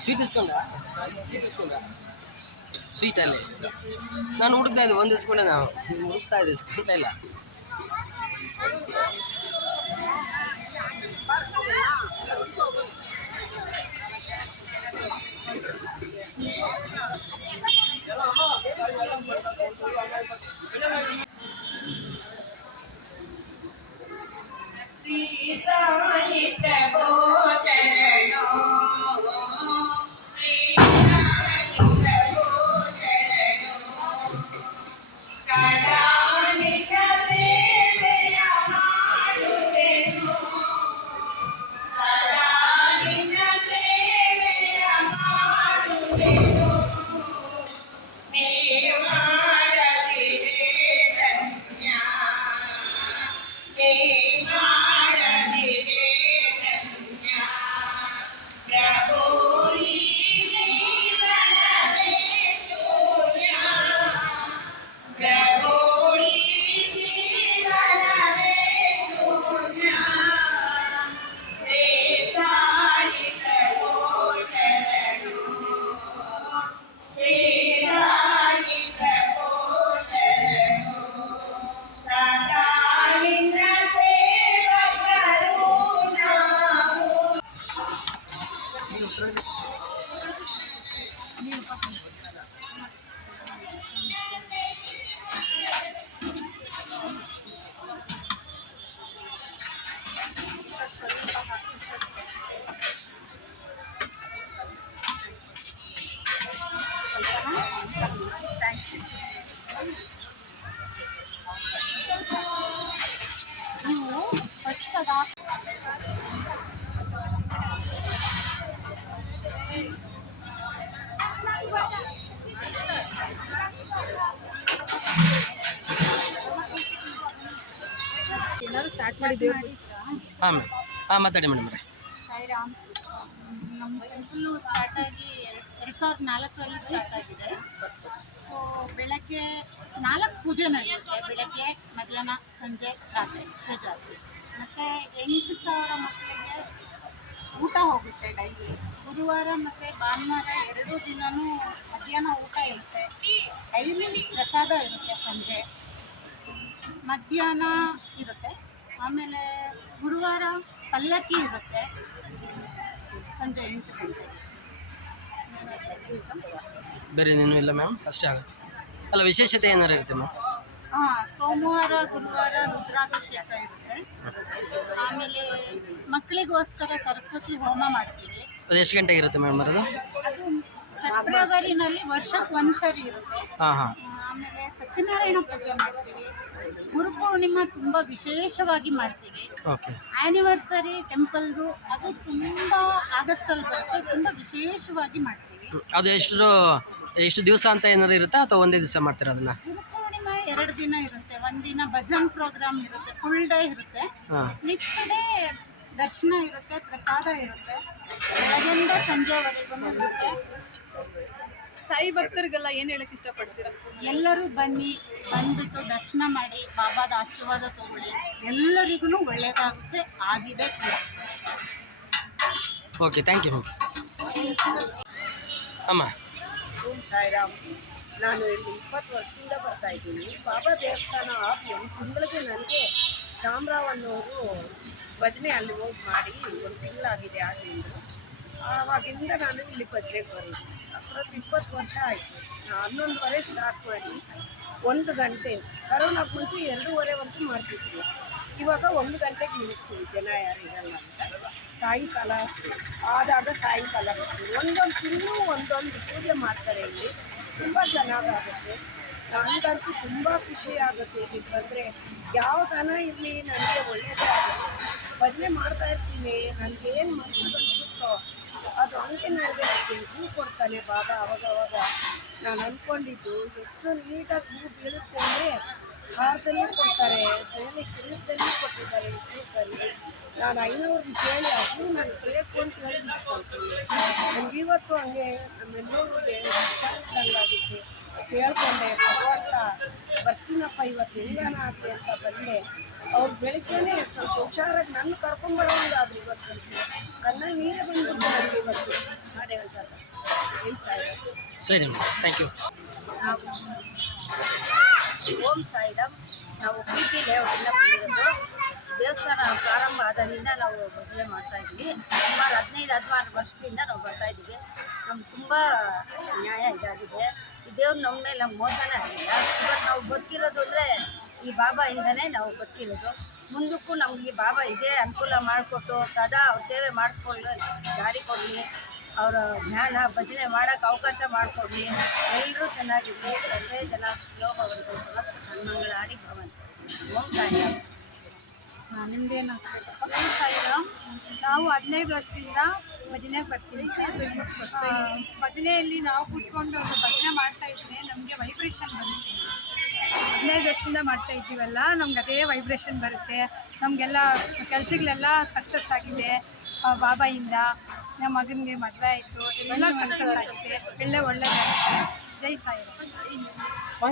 Sweet ಇಸ್ಕೊಂಡ sweet ಇಸ್ಕೊಂಡ ಸ್ವೀಟಲ್ಲಿ ನಾನು ಹುಡುಕ್ತಾ ಇದ್ದೆ ಒಂದು ಇಸ್ಕೊಂಡೆ ನಾವು ಹುಡುಕ್ತಾ ಇದ್ದೆ ಇಲ್ಲ. ನೀವು ಫಸ್ಟ್ ಅದು ಎಲ್ಲರೂ ಸ್ಟಾರ್ಟ್ ಮಾಡಿದ್ದೀವಿ ಹಾಂ ಮೇಡಮ್ ಹಾಂ, ಮಾತಾಡಿ ಮೇಡಮ್ ಸಾಯಿರಾಮ್. ನಮ್ಮ ಸ್ಟಾರ್ಟ್ ಆಗಿ ಎರಡು ಸಾವಿರದ ನಾಲ್ಕರಲ್ಲಿ ಸ್ಟಾರ್ಟ್ ಆಗಿದೆ. ಸೊ ಬೆಳಗ್ಗೆ ನಾಲ್ಕು ಪೂಜೆ ನಡೆಯುತ್ತೆ. ಬೆಳಗ್ಗೆ ಮಧ್ಯಾಹ್ನ, ಸಂಜೆ, ರಾತ್ರಿ ಶಿವಜಾತ್ರೆ ಮತ್ತು ಎಂಟು ಸಾವಿರ ಮಕ್ಕಳಿಗೆ ಊಟ ಹೋಗುತ್ತೆ ಡೈಲಿ ಗುರುವಾರ ಮತ್ತು ಭಾನುವಾರ ಎರಡೂ ದಿನವೂ ಮಧ್ಯಾಹ್ನ ಊಟ ಇರುತ್ತೆ. ಡೈಲಿ ಪ್ರಸಾದ ಇರುತ್ತೆ ಸಂಜೆ. ಮಧ್ಯಾಹ್ನ ಇರುತ್ತೆ. ಆಮೇಲೆ ಗುರುವಾರ ಪಲ್ಲಕ್ಕಿ ಇರುತ್ತೆ. ಸಂಜೆ ಎಂಟು ಗಂಟೆಗೆ. ಬೇರೆ ಇನ್ನೇನು ಇಲ್ಲ ಮ್ಯಾಮ್ ಅಷ್ಟೇ ಆಗುತ್ತೆ. ಅಲ್ಲ ವಿಶೇಷತೆ ಏನಾರು ಇರುತ್ತೆ ಮ್ಯಾಮ್? ಸೋಮವಾರ ಗುರುವಾರ ರುದ್ರಾಭಿಷೇಕ ಇರುತ್ತೆ. ಆಮೇಲೆ ಮಕ್ಕಳಿಗೋಸ್ಕರ ಸರಸ್ವತಿ ಹೋಮ ಮಾಡ್ತೀವಿ. ಅದು ಎಷ್ಟು ಗಂಟೆಗೆ ಇರುತ್ತೆ ಮೇಡಮ್ ಅದು ಅದು ಫೆಬ್ರವರಿನಲ್ಲಿ ವರ್ಷಕ್ಕೆ ಒಂದ್ಸರಿ ಇರುತ್ತೆ. ಹಾಂ ಹಾಂ. ಆಮೇಲೆ ಸತ್ಯನಾರಾಯಣ ಪೂಜೆ ಮಾಡ್ತೀವಿ. ಗುರುಪೂರ್ಣಿಮಾ ತುಂಬ ವಿಶೇಷವಾಗಿ ಮಾಡ್ತೀವಿ. ಓಕೆ. ಆ್ಯನಿವರ್ಸರಿ ಟೆಂಪಲ್ದು ಅದು ತುಂಬ ಆಗಸ್ಟಲ್ಲಿ ಬರುತ್ತೆ ತುಂಬ ವಿಶೇಷವಾಗಿ ಮಾಡ್ತೀವಿ. ಅದು ಎಷ್ಟು ಎಷ್ಟು ದಿವಸ ಅಂತ ಏನಾದ್ರು ಇರುತ್ತಾ ಅಥವಾ ಒಂದೇ ದಿವಸ ಮಾಡ್ತೀರಾ ಅದನ್ನ? ಎರಡು ದಿನ ಇರುತ್ತೆ. ಒಂದಿನ ಭಜನ್ ಪ್ರೋಗ್ರಾಮ್ ಇರುತ್ತೆ. ಫುಲ್ ಡೇ ಇರುತ್ತೆ. ಹಾಂ. ನೆಕ್ಸ್ಟ್ ಡೇ ದರ್ಶನ ಇರುತ್ತೆ ಪ್ರಸಾದ ಇರುತ್ತೆ. ಬೆಳಗ್ಗೆಯಿಂದ ಸಂಜೆವರೆಗೂ ಇರುತ್ತೆ. ಸಾಯಿ ಭಕ್ತರಿಗೆಲ್ಲ ಏನ್ ಹೇಳಕ್ ಇಷ್ಟಪಡ್ತೀರಾ? ಎಲ್ಲರೂ ಬನ್ನಿ ಬಂದ್ಬಿಟ್ಟು ದರ್ಶನ ಮಾಡಿ ಬಾಬಾದ ಆಶೀರ್ವಾದ ತಗೊಳ್ಳಿ. ಎಲ್ಲರಿಗೂ ಒಳ್ಳೆಯದಾಗುತ್ತೆ ಆಗಿದೆ ಕೂಡ. ಓಕೆ ಥ್ಯಾಂಕ್ ಯು ಅಮ್ಮ. ಓಂ ಸಾಯಿರಾಮ್. ನಾನು ಇಲ್ಲಿ ಇಪ್ಪತ್ತು ವರ್ಷದಿಂದ ಬರ್ತಾ ಇದ್ದೀನಿ. ಬಾಬಾ ದೇವಸ್ಥಾನ ಆಗಿ ಒಂದು ತಿಂಗಳಿಗೆ ನನಗೆ ಶಾಮರಾವ್ ಅನ್ನೋರು ಭಜನೆ ಅಲ್ಲಿ ಹೋಗಿ ಮಾಡಿ ಒಂದು ತಿಂಗಳಾಗಿದೆ ಆದ್ದರಿಂದ ಆವಾಗಿಂದ ನಾನು ಇಲ್ಲಿ ಭಜನೆಗೆ ಬರೋದು. ಹತ್ರದ್ದು ಇಪ್ಪತ್ತು ವರ್ಷ ಆಯಿತು. ನಾನು ಹನ್ನೊಂದುವರೆ ಸ್ಟಾರ್ಟ್ ಮಾಡಿ ಒಂದು ಗಂಟೆ. ಕರೋನಾಕ್ಕೆ ಮುಂಚೆ ಎರಡೂವರೆವರೆಗೂ ಮಾಡ್ತಿದ್ವಿ. ಇವಾಗ ಒಂದು ಗಂಟೆಗೆ ನಿಲ್ಲಿಸ್ತೀವಿ ಜನ ಯಾರು ಇರಲ್ಲ ಅಂತ. ಸಾಯಂಕಾಲ ಆದಾಗ ಸಾಯಂಕಾಲ ಬರ್ತೀವಿ. ಒಂದೊಂದು ತಿಂಗಳು ಒಂದೊಂದು ಪೂಜೆ ಮಾಡ್ತಾರೆ ಇಲ್ಲಿ. ತುಂಬ ಚೆನ್ನಾಗಾಗುತ್ತೆ. ನನಗಂತೂ ತುಂಬ ಖುಷಿ ಆಗುತ್ತೆ ಇಲ್ಲಿಗೆ ಬಂದರೆ. ಯಾವ ದನ ಇರಲಿ ನನಗೆ ಒಳ್ಳೆಯದೇ ಆಗುತ್ತೆ. ಭಜನೆ ಮಾಡ್ತಾ ಇರ್ತೀನಿ. ನನಗೇನು ಮನಸ್ಸು ಅನಿಸುತ್ತೋ ಅದು ಹಂಗೆ ನನಗೆ ಹೂ ಕೊಡ್ತಾನೆ ಬಾಬಾ ಅವಾಗ ಅವಾಗ ನಾನು ಅಂದ್ಕೊಂಡಿದ್ದು ಎಷ್ಟು ನೀಟಾಗಿ ಹೂ ಬೀಳುತ್ತೆ ಹಾರದಲ್ಲಿ ಕೊಡ್ತಾರೆ ಮೇಲೆ ಕಿರೀಟದಲ್ಲಿ ಕೊಟ್ಟಿದ್ದಾರೆ ಎಷ್ಟು ಸರಿ. ನಾನು ಐನವ್ರನ್ನ ಕೇಳಿ ಅದು ನಾನು ಬೇಕು ಅಂತ ಹೇಳಿ ಇಸ್ಕೊಳ್ತೀನಿ ನನಗೆ ಇವತ್ತು ಹಂಗೆ ನಮ್ಮೆಲ್ಲರಿಗೆ ಚೆನ್ನಾಗಿತ್ತು ಕೇಳ್ಕೊಂಡೆ ಭಗವಂತ ಬರ್ತೀನಪ್ಪ ಇವತ್ತು ಹೆಂಗಾನ ಆಗಲಿ ಅಂತ ಬಂದೆ. ಅವ್ರು ಬೆಳಿಗ್ಗೆನೆ ಸ್ವಲ್ಪ ಹುಷಾರಾಗಿ ನನ್ನ ಕರ್ಕೊಂಬರೋಂಗಾದ್ರು ಇವತ್ತು. ಕಣ್ಣಲ್ಲಿ ನೀರೇ ಬಂದ್ಬಿಟ್ಟು ನನಗೆ ಇವತ್ತು. ಮಾಡಿ ಹೇಳ್ತಾರೆ ಸರಿ? ಸರಿ ಥ್ಯಾಂಕ್ ಯು ಓಂ ಸಾಯಿರಾಮ್ ನಾವು ಪಿ ಲೇಔಟ್ನ ಲೇಔಟಿಂದ ಬಂದಿರೋದು ದೇವಸ್ಥಾನ ಪ್ರಾರಂಭ ಆದಾಗಿಂದ ನಾವು ಭಜನೆ ಮಾಡ್ತಾ ಇದ್ದೀವಿ ಸುಮಾರು ಹದಿನೈದು, ಹದಿನಾರು ವರ್ಷದಿಂದ ನಾವು ಬರ್ತಾ ಇದ್ದೀವಿ. ನಮ್ಗೆ ತುಂಬ ನ್ಯಾಯ ಇದಾಗಿದೆ. ಈ ದೇವ್ರು ನಮ್ಮ ಮೇಲೆ ನಮ್ಗೆ ಮೋಸನೇ ಆಗಿಲ್ಲ. ಇವತ್ತು ನಾವು ಬದುಕಿರೋದು ಅಂದರೆ ಈ ಇಂದನೇ ನಾವು ಬದುಕಿರೋದು. ಮುಂದಕ್ಕೂ ನಮ್ಗೆ ಈ ಬಾಬಾ ಇದೇ ಅನುಕೂಲ ಮಾಡಿಕೊಟ್ಟು ಸದಾ ಅವ್ರ ಸೇವೆ ಮಾಡಿಕೊಳ್ಳಿ ದಾರಿ ಕೊಡಲಿ ಅವರ ಜ್ಞಾನ ಭಜನೆ ಮಾಡೋಕ್ಕೆ ಅವಕಾಶ ಮಾಡಿಕೊಡ್ಲಿ. ಎಲ್ಲರೂ ಚೆನ್ನಾಗಿರಲಿ. ಸರ್ವೇ ಜನ ಶ್ಲೋಕ ಸನ್ಮಂಗಳ ಆಡಿ ಭವಂತು ಓಂ ಸಾಯಿರಾಮ್ ನಿಮ್ದೇನಾಗ್ತದೆ ಓಂ ಸಾಯಿರಾಮ್ ನಾವು ಹದಿನೈದು ವರ್ಷದಿಂದ ಭಜನೆಗೆ ಬರ್ತೀವಿ ಸರ್. ಭಜನೆಯಲ್ಲಿ ನಾವು ಕೂತ್ಕೊಂಡು ಒಂದು ಭಜನೆ ಮಾಡ್ತಾ ಇದ್ರೆ ನಮಗೆ ವೈಬ್ರೇಷನ್ ಬರುತ್ತೆ. ಹದಿನೈದು ವರ್ಷದಿಂದ ಮಾಡ್ತಾ ಇದ್ದೀವಲ್ಲ ನಮ್ಗೆ ಅದೇ ವೈಬ್ರೇಷನ್ ಬರುತ್ತೆ. ನಮಗೆಲ್ಲ ಕೆಲಸಗಳೆಲ್ಲ ಸಕ್ಸಸ್ ಆಗಿದೆ. ಬಾಬಾಯಿಂದ ನಮ್ಮ ಮಗನಿಗೆ ಮದುವೆ ಆಯಿತು. ಎಲ್ಲ ಸಕ್ಸಸ್ ಆಗಿದೆ ಒಳ್ಳೆ ಒಳ್ಳೆ ಜೈ ಸಾಯಿರಾಮ್.